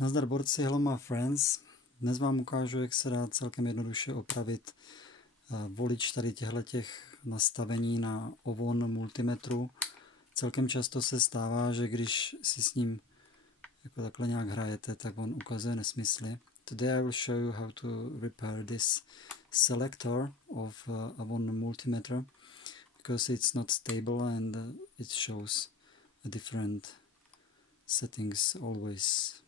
Nazdar borci, hello my friends. Dnes vám ukážu, jak se dá celkem jednoduše opravit volič tady těchto nastavení na OWON multimetru. Celkem často se stává, že když si s ním jako takhle nějak hrajete, tak on ukazuje nesmysly. Today I will show you how to repair this selector of OWON multimeter because it's not stable and it shows a different settings always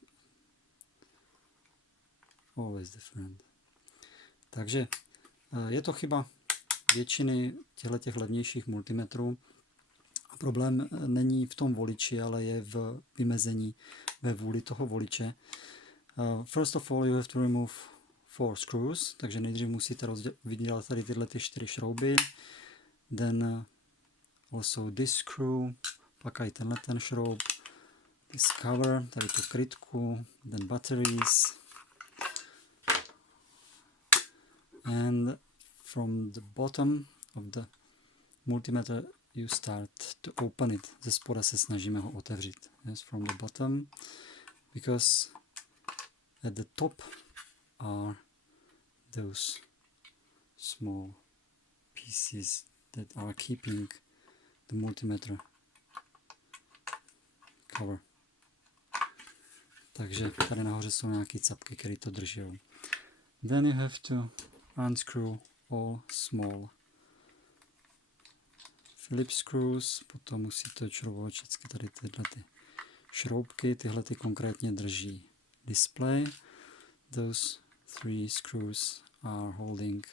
different. Takže je to chyba většiny těchto levnějších multimetrů. A problém není v tom voliči, ale je v vymezení ve vůli toho voliče. First of all, you have to remove 4 screws, takže nejdřív musíte vydělat tady tyhle 4 šrouby. Then also this screw, pak i ten šroub, this cover, tady tu krytku, then batteries. And from the bottom of the multimeter you start to open it. Ze spoda se snažíme ho otevřít. Yes, from the bottom, because at the top are those small pieces that are keeping the multimeter cover. Takže tady nahoře jsou nějaké capky, které to drží. Then you have to unscrew all small Phillips screws, potom musíte odšroubovat všechny tady tyhle šroubky, tyhle konkrétně drží display. Those 3 screws are holding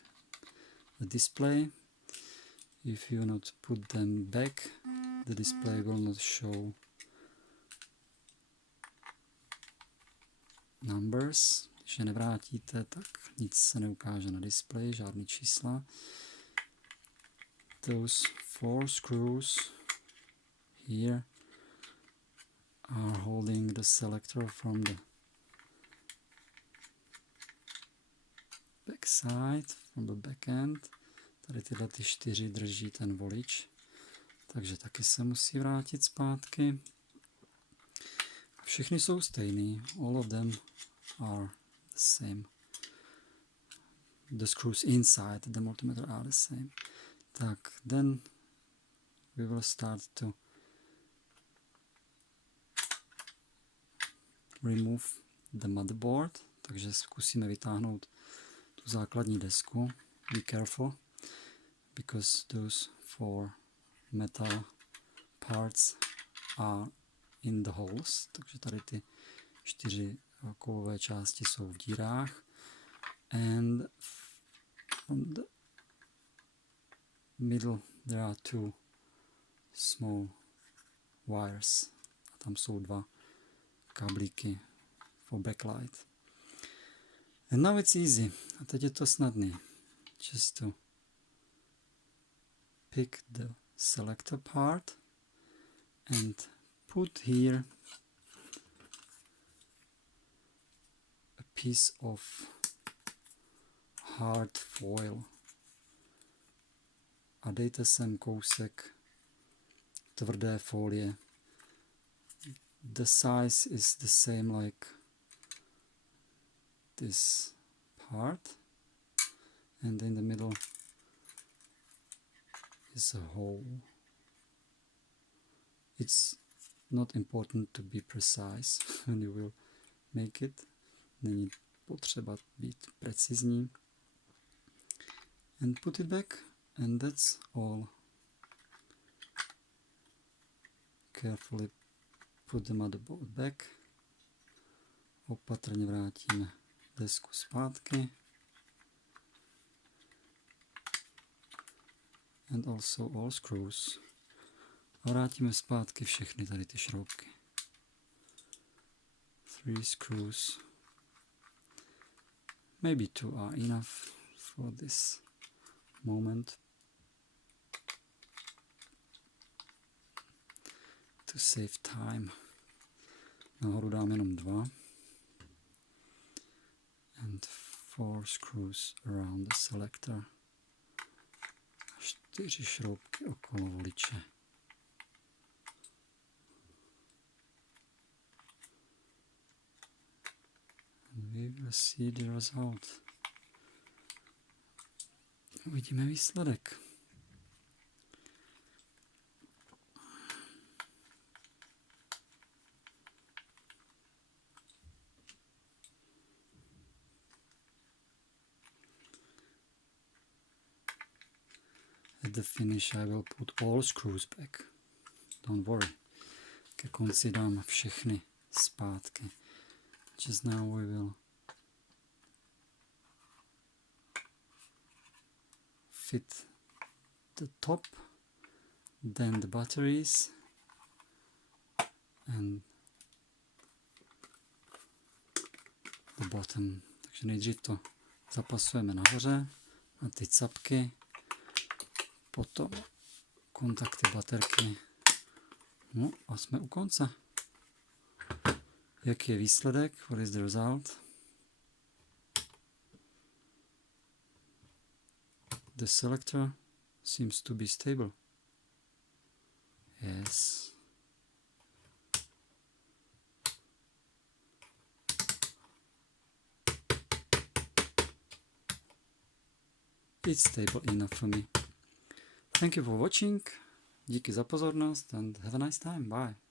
the display. If you not put them back, the display will not show numbers. Když je nevrátíte, tak nic se neukáže na displeji, žádný čísla. Those 4 screws here are holding the selector from the back side, from the back end. Tady tyhle 4 drží ten volič, takže taky se musí vrátit zpátky. Všechny jsou stejný, all of them are the same. The screws inside the multimeter are the same. Tak, then we will start to remove the motherboard. Takže zkusíme vytáhnout tu základní desku. Be careful, because those 4 metal parts are in the holes. Takže tady ty 4 kovové části jsou v dírách. And from the middle there are 2 small wires. A tam jsou 2 kablíky for backlight. And now it's easy. A teď je to snadný. Just to pick the selector part and put here a piece of hard foil. A dejte sem kousek tvrdé folie. The size is the same like this part, and in the middle is a hole. It's not important to be precise when you will make it. Není potřeba být precizní. And put it back, and that's all. Carefully put the motherboard back. Opatrně vrátíme desku zpátky. And also all screws. A vrátíme zpátky všechny tady ty šroubky. 3 screws. Maybe 2 are enough for this moment. To save time. Nahoru dám jenom 2. And 4 screws around the selector. 4 šroubky okolo voliče. Let's see the result. Uvidíme výsledek. At the finish I will put all screws back. Don't worry. Ke konci dám všechny zpátky. Just now we will fit the top, then the batteries, and the bottom. Takže nejdřív to zapasujeme nahoře na ty capky, potom kontakty baterky. No a jsme u konce. Jaký je výsledek? What is the result? The selector seems to be stable. Yes. It's stable enough for me. Thank you for watching. Díky za pozornost and have a nice time. Bye.